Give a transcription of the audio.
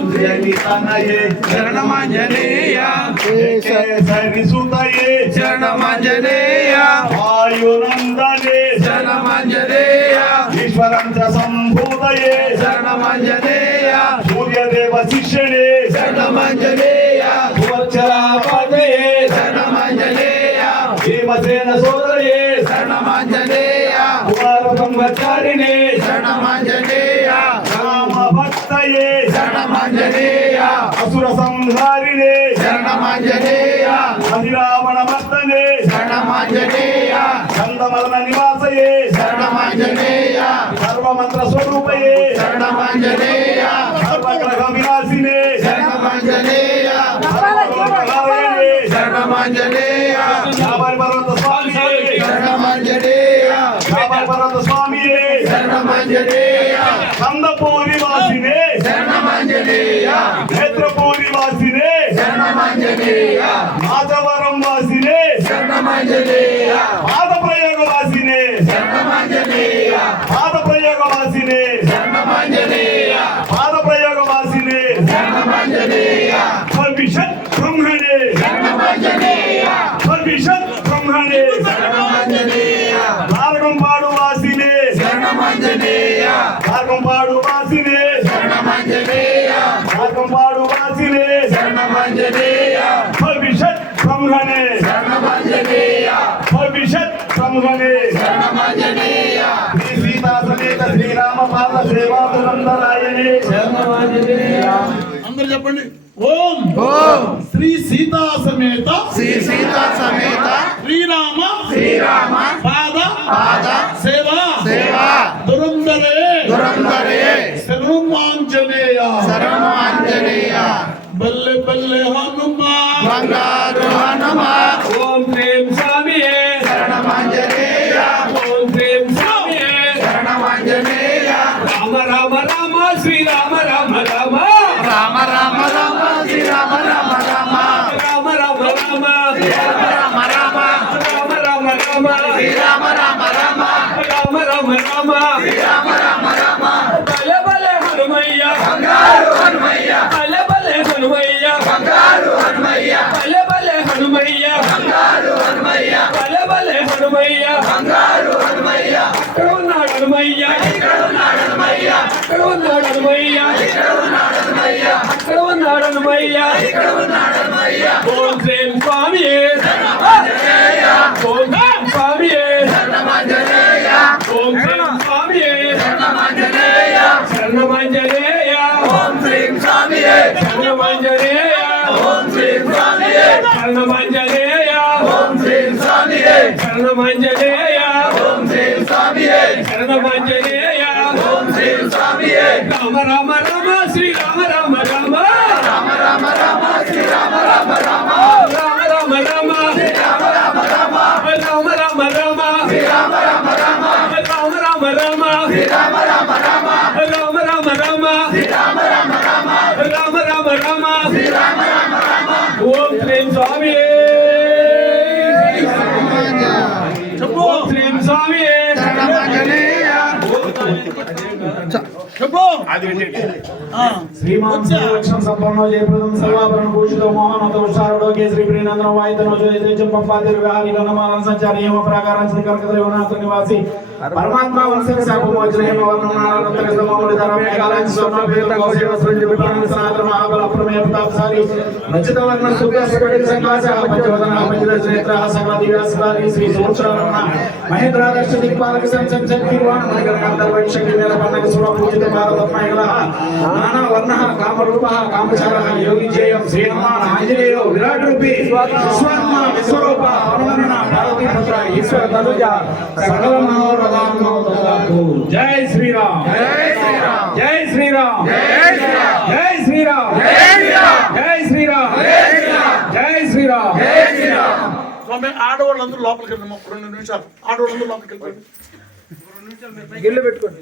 తనయే శరణమాంజనేయ కేసరిసుతయే శరణమాంజనేయ వాయునందనే శరణమాంజనేయ ఈశ్వరం చ సంభూతయే శరణమాంజనేయ సూర్యదేవ శిష్యనే శరణమాంజనేయ భువచ్చరాపదయే శరణమాంజనేయ భీమసేన సోదరయే శరణమాంజనేయ కుమార బ్రహ్మచారిణే శరణమాంజనేయ రామ భక్తయే శరణమాంజనేయ అసుర సంహారిణే శరణమాంజనేయ అధిరావణ మర్దనే శరణమాంజనేయ కందమలన నివాసయే శరణమాంజనేయ సర్వమంత్ర స్వరూపయే శరణమాంజనేయ సర్వగ్రహ వినాశినే శరణమాంజనేయ సర్వలోకహారిణే శరణమాంజనేయ యాభై పర్వత స్వామియే శరణమాంజనేయ యాభై పర్వత స్వామియే శరణమాంజనేయ కందపూరి వాసినే శరణమాంజనేయ నేత్రపూరి వాసినే శరణమాంజనేయ మాధవరం వాసినే శరణమాంజనేయ పాదప్రయోగ వాసినే శరణమాంజనేయ పాదప్రయోగ వాసినే శరణమాంజనేయ పాదప్రయోగ వాసినే శరణమాంజనేయ భవిష్యత్ బ్రహ్మణే శరణమాంజనేయ భవిష్యత్ బ్రహ్మణే శరణమాంజనేయ మార్గంపాడు వాసినే శరణమాంజనేయ మార్గంపాడు వాసినే శరణమాంజనేయ మార్గంపాడు వాసినే శరణమాంజనేయ భవిష్యత్ బ్రహ్మణే శరణమాంజనేయ భవిష్యత్ బ్రహ్మణే శరణమాంజనేయ శ్రీ సీతా సమేత శ్రీరామ పాద సేవా దురంధరాయణే శరణమాంజనేయ అందరూ చెప్పండి ఓం ఓం శ్రీ సీతా సమేత శ్రీ సీతా సమేత శ్రీరామ శ్రీరామ పాద పాద సేవా సేవా దురంధరే దురంధరే శరణమాంజనేయ శరణమాంజనేయ బల్లె బల్లె హనుమా బంగారు హనుమ ఓం హ్రీం స్వామియే శరణమాంజనేయ ఓం హ్రీం స్వామియే శరణమాంజనేయ రామ రామ రామ శ్రీరామ రామ రామ రామ రామ రామ శ్రీరామ రామ రామ రామ రామ రామ రామ రామ రామ రామ రామ రామ శ్రీరామ రామ రామ రామ రామ రామ శ్రీరామ రామ రామ బలె బలె హనుమయ్య బంగారు హనుమయ్య బలె బలె హనుమయ్య బంగారు హనుమయ్య బలె బలె హనుమయ్య బంగారు హనుమయ్య బలె బలె హనుమయ్య బంగారు హనుమయ్య అక్కడ ఉన్నాడు హనుమయ్య ఇక్కడ ఉన్నాడు హనుమయ్య అక్కడ ఉన్నాడు హనుమయ్య ఇక్కడ ఉన్నాడు హనుమయ్య అక్కడ ఉన్నాడు హనుమయ్య ఇక్కడ ఉన్నాడు హనుమయ్య ఓం శ్రీం స్వామియే శరణమాంజనేయ ఓం శ్రీం స్వామియే శరణమాంజనేయ ఓం శ్రీం స్వామియే శరణమాంజనేయ శరణమాంజనేయ ఓం శ్రీం స్వామియే శరణమాంజనేయ ఓం శ్రీం స్వామియే శరణమాంజనేయ ఓం శ్రీం స్వామియే శరణమాంజనేయ ఓం శ్రీం స్వామియే శరణమాంజనేయ ఓం శ్రీం స్వామియే రామ రామ రామ శ్రీరామ రామ రామ రామ రామ రామ శ్రీరామ రామ రామ రామ రామ రామ శ్రీరామ రామ రామ రామ రామ రామ శ్రీరామ రామ రామ రామ రామ రామ శ్రీరామ రామ రామ రామ రామ రామ శ్రీరామ రామ రామ రామ రామ రామ శ్రీరామ రామ రామ ఓం శ్రీం స్వామి చెప్పు ఓం శ్రీం స్వామి చెప్పు శ్రీమాన్ లక్ష్మణ సంపన్నో జయప్రదం సర్వాభరణ భూషితో మోహనత ఉషారుడో కేసరి ప్రీనందన వాయుతనో జయదేజం పంపాది విహారి గణమానం సంచారి హేమ ప్రాకారం శ్రీకర్కత రేవనాథ నివాసి పరమాత్మ వంశక శాపమోచన హేమ వర్ణం నారాయణ సమౌలి ధర మేఘాలయ స్వర్ణ పేద గౌసేవ సృంజ విప్రాణ సనాతన మహాబల ప్రమేయ ప్రతాపశాలి రచిత వర్ణ సుఖస్ఫటిక సంకాశ పంచవదన పంచదశ నేత్ర సకల దివ్యాసదారి శ్రీ సోత్రరమణ మహేంద్రాదర్శ దిక్పాలక సంచం చక్రీవాణ మణికర గంధర్వ శక్తి మేర పన్నక సుర పూజిత భారత మహిళ నానా వర్ణ కామరూప కామచార యోగి జయం శ్రీహనుమాన్ ఆంజనేయో విరాట్ రూపి విశ్వాత్మ విశ్వరూప పరమరణ పార్వతీ పుత్ర ఈశ్వర తనుజ సకల మనోరథాంగో దదాతు. జై శ్రీరామ్ జై శ్రీరామ్ జై శ్రీరామ్ జై శ్రీరామ్ జై శ్రీరామ్ జై శ్రీరామ్ జై శ్రీరామ్ జై శ్రీరామ్ స్వామి ఆడవాళ్ళందరూ లోపలికి వెళ్ళి 2 నిమిషాలు ఆడవాళ్ళందరూ లోపలికి వెళ్ళిపోండి 2 నిమిషాలు గిల్లు పెట్టుకోండి.